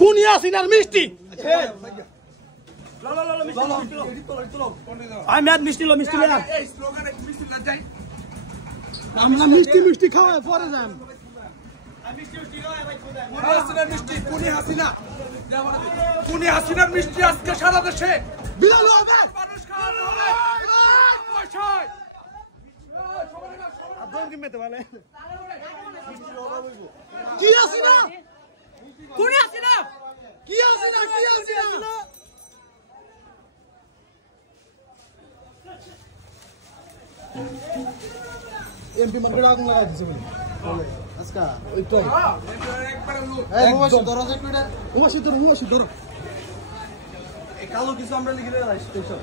কুনিয়া সিনার মিষ্টি আমি আর মিষ্টি লো মিষ্টি আর আমরা মিষ্টি মিষ্টি খাওয়া পরে যান মিষ্টি কুনি হাসিনার মিষ্টি আজকে সারা দেশে মানুষ কি হাসিনা কুনি হাসিনা কি হাসিনা কি হাসিনা এমপি মার্কেট আগুন লাগাই দিছে বলে আজকা ওই তো একবারে লোক এই দরজা কইরা ওসি ধরো এই কালো কিছু আমরা লিখে দেই স্টেশন